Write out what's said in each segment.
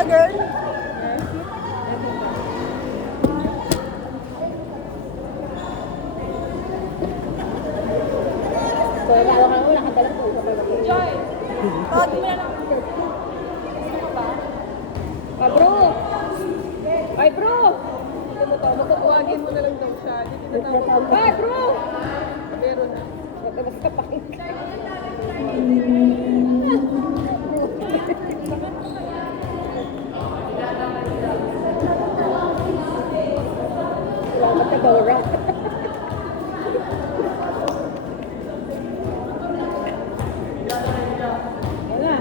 na, girl. So, lalo ka mo, nakadalang po sa pagkakas. Joy! Tawagin mo na lang ang girl. Gusto mo ba? Ah, bro! Ay, bro! Tawagin mo na lang daw siya. Hindi tinatawag. Ay, bro! Meron na. Matagas ka pa. Salamat ka daw, Rock. Wala.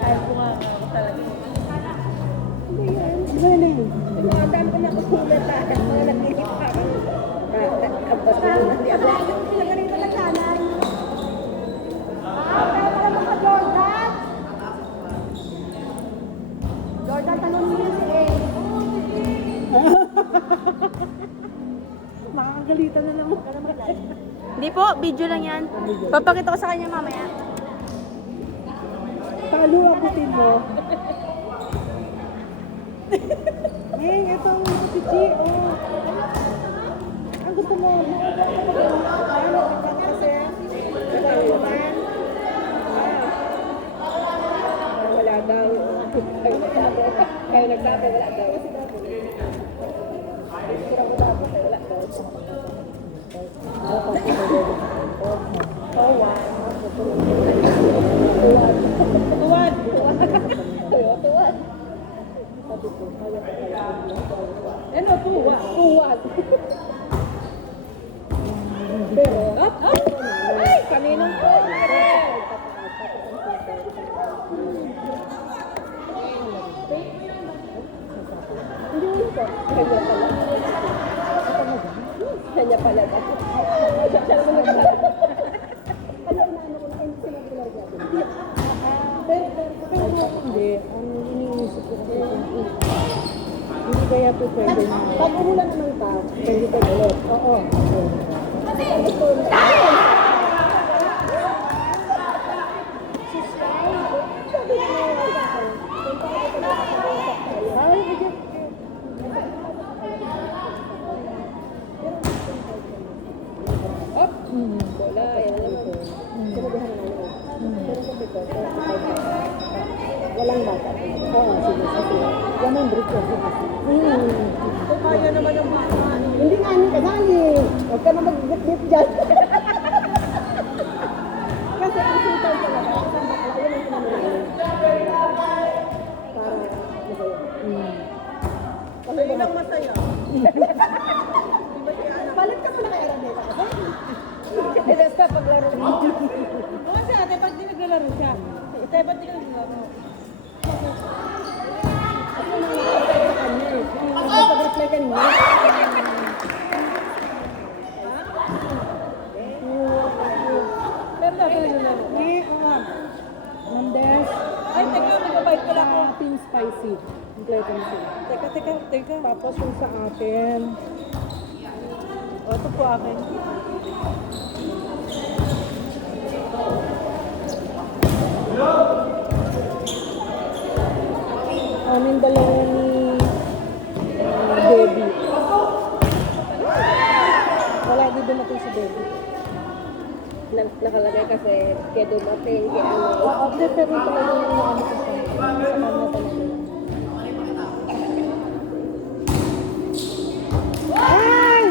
Ayaw ko nga talaga. Ano yan? Ano yun? Tumatang ka na kusulat ah. Mga nagigit pa kang kabas mo na di ako. Pinagaling na sanay. Kaya pala mga Jordan. Jordan, tanong mo yun si Makakagalitan na naman. Hindi po, video lang yan. Papakita ko sa kanya mamaya. Talo ako din mo. Itong si G, oh. Ang gusto mo, ano kasi? Nagkakutan. Wala daw. Kayo nagsabi, wala daw. Pura ko daw, wala daw. Tuwad. Tuwad. Ano, tuwad. Pero, ay, kaninong po. Kanya pala. Siya naman nagsabi. Pala inaano ko na, hindi sila pinarga. Pero, hindi. Ang iniisip ko kasi, hindi kaya po pwede na. Pag umulan naman pa, pwede ka ulit. Oo. Kasi, wala, yan naman. Sinabihan na naman. Pero sabi ko, walang bata. Oo, sige. Yan ang break ko. Kaya naman ang bata. Hindi nga niya kasali. Huwag ka na mag-git dyan. Kasi ang sitaw talaga, isang bakla, yun ang pinamulayin. Para masaya. Kayo lang masaya. Palit ka pala kay Araneta kasi. Tapos pa paglaro mo. Oo, si ate, pag di naglalaro siya. Ate, ba't di ka naglalaro? Ako na nakakapag sa kanya eh. Nakapag-reply kanina. Pero dati naglalaro. Nandes. Ay, teka, nagabait pala ako. Pink spicy. Kompleto na sila. Teka. Tapos yung sa atin. O, ito po akin. Amin dalawa ni Baby. Wala, di dumating si Baby. Nakalagay kasi kaya dumating, kaya ano. Oo, pero talaga yung ano ko siya. Sa kanya talaga. Ay!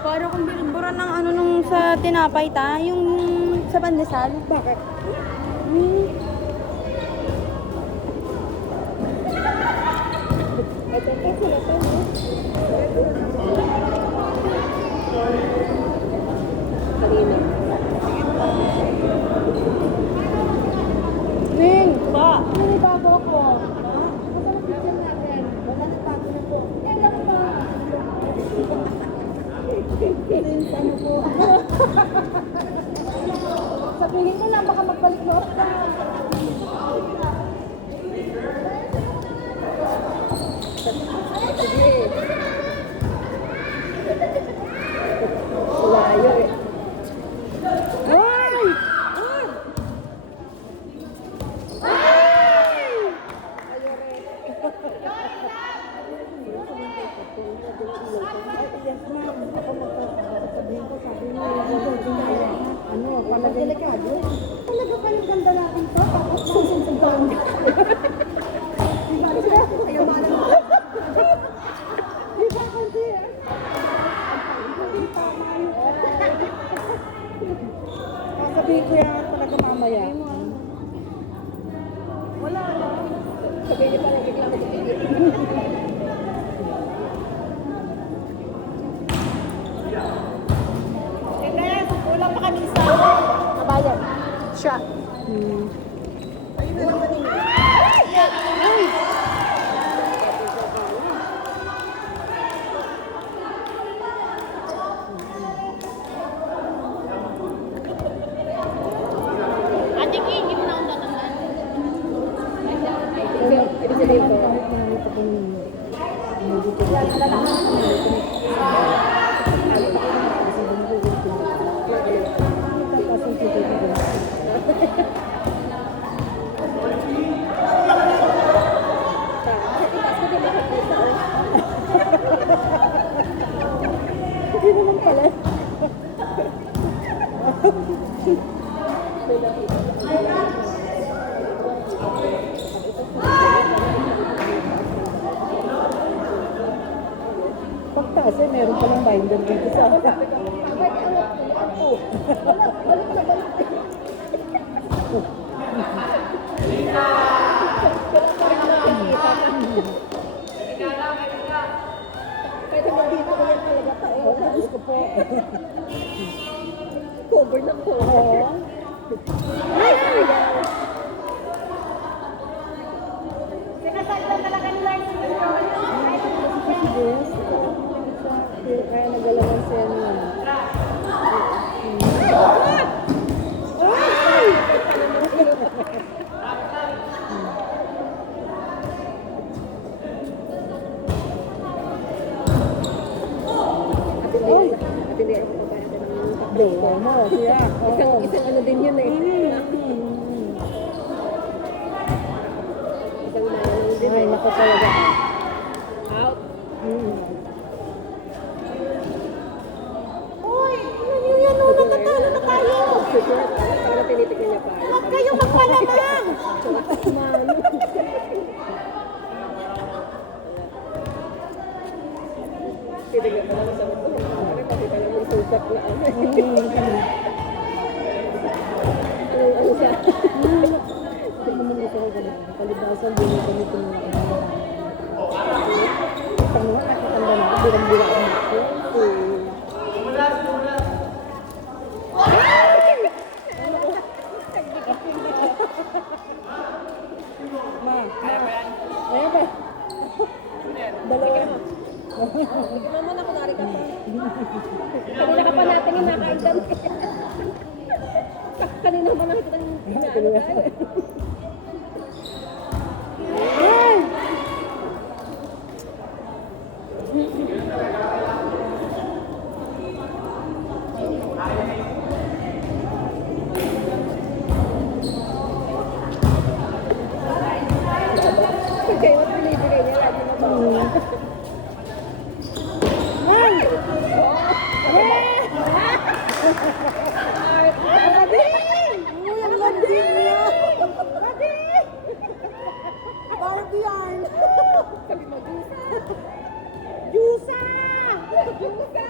Para kung bilburan ng ano nung sa tinapay ta, yung sa pandesal. Bakit? Ito kasi na to, no? Kanina. Ning! Pa! Ano bago ako? Ha? Ito na picture natin. Wala na bago na po. Eh, lang pa. Ning, ano po? Sabihin mo na, baka magbalik mo. delikado. Talaga kayong ganda natin to, tapos susunod ka. Diba siya? Ayaw ba naman? Diba kasi? Sabihin ko yan talaga mamaya. Wala. Sabihin niyo pa lang bigla mag-ibigit. Kulang pa kami sa kabayan. Siya. Ayun na naman yun. Ay! Ate Ki, hindi mo na akong tatandaan. Ibig sabihin ko, hindi naman pala. Pagtaas eh, meron palang binder dito sa akin. Kahit naman dito ko yan talaga pa eh. Diyos ko po. Cover na cover. Ay! Sinasagdan talaga nila yung yes. Kaya nagalaman siya niya. Atindi ako pa kaya natin ang takbo mo. Isang ano din yun eh. Isang ano din. Ay, nako talaga. Out. Uy! Ano yan? Nakatalo na tayo! Parang tinitignan niya pa. Huwag kayong magpalamang! Titignan pa lang sa mga ito. Pati pa lang yung sukat na ano. Ano siya? Hindi naman gusto ko ganun. Palibasan din yung ganito na ako. Isang mga nakitanda na ako. Birang-bira ako ako. Ayan ba? Dalawa. Hindi naman ako nari ka pa. Kanina ka pa natin yung nakaitan. Kanina pa nakita ng pinaan. Kaya wala pinibigay niya lagi na ba? Jusa! Jusa!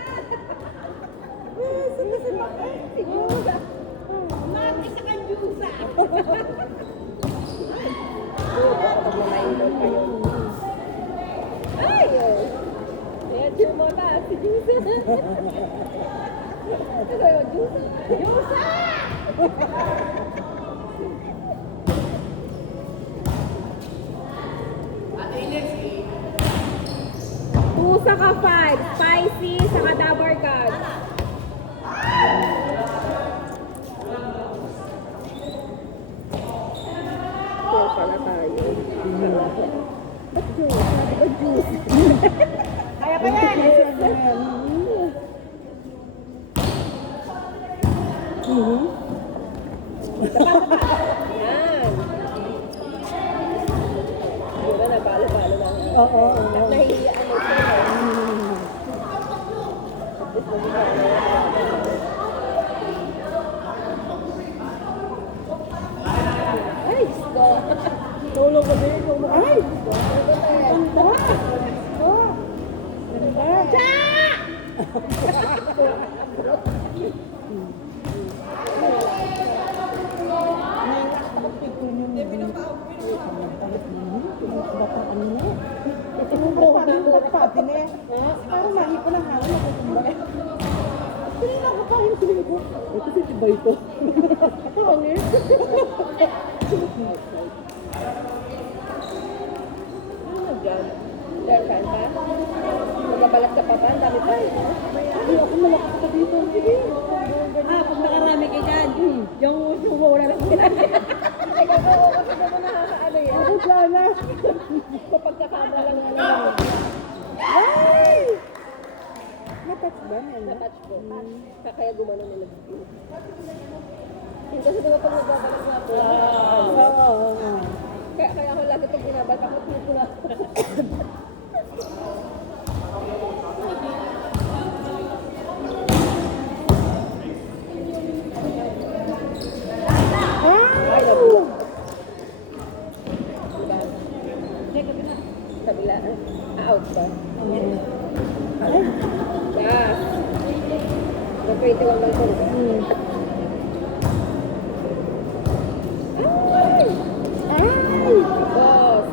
Jusa! Mati sa kan Jusa! Ay! Medyo mo na si Jusa! Jusa! Jusa! Pusa ka 5, spicy, saka dabar card. Kaya pala tayo. Ba't juice? Sabi ko juice. Kaya pa yan! Yan. Diba nagpalo-palo lang. Oo. At nahihiyaan mo siya. ko din. Ay! Ganda! Oh! Ganda! Cha! Pero mahi ko na hangin ako kumbaga. Hindi na ako kain sila ko. Ito si Tibay to. Ito ang eh. Ano dyan? Dahil kain ka? Magbabalat ka pa ba? Ang dami pa eh. Ay, ako malakas ka dito. Sige. Pag nakarami ka dyan, yung wala lang ginagawa. Ay, oo, kasi ako nakakaano eh. Ako sana. Kapag kakama lang nga lang. Ay! Na-touch ba? Na-touch ko. Kaya gumano nila. Kasi diba pag nagbabalat nga po. Oo. Kaya ako lagi pag binabalat ako, tuto na. Ay, nabulo. Kabila. Out ba? Ay. Yes. Nag-21 lang po. Ay! Ay! Boss.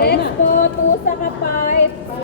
Next po, tusa ka pa.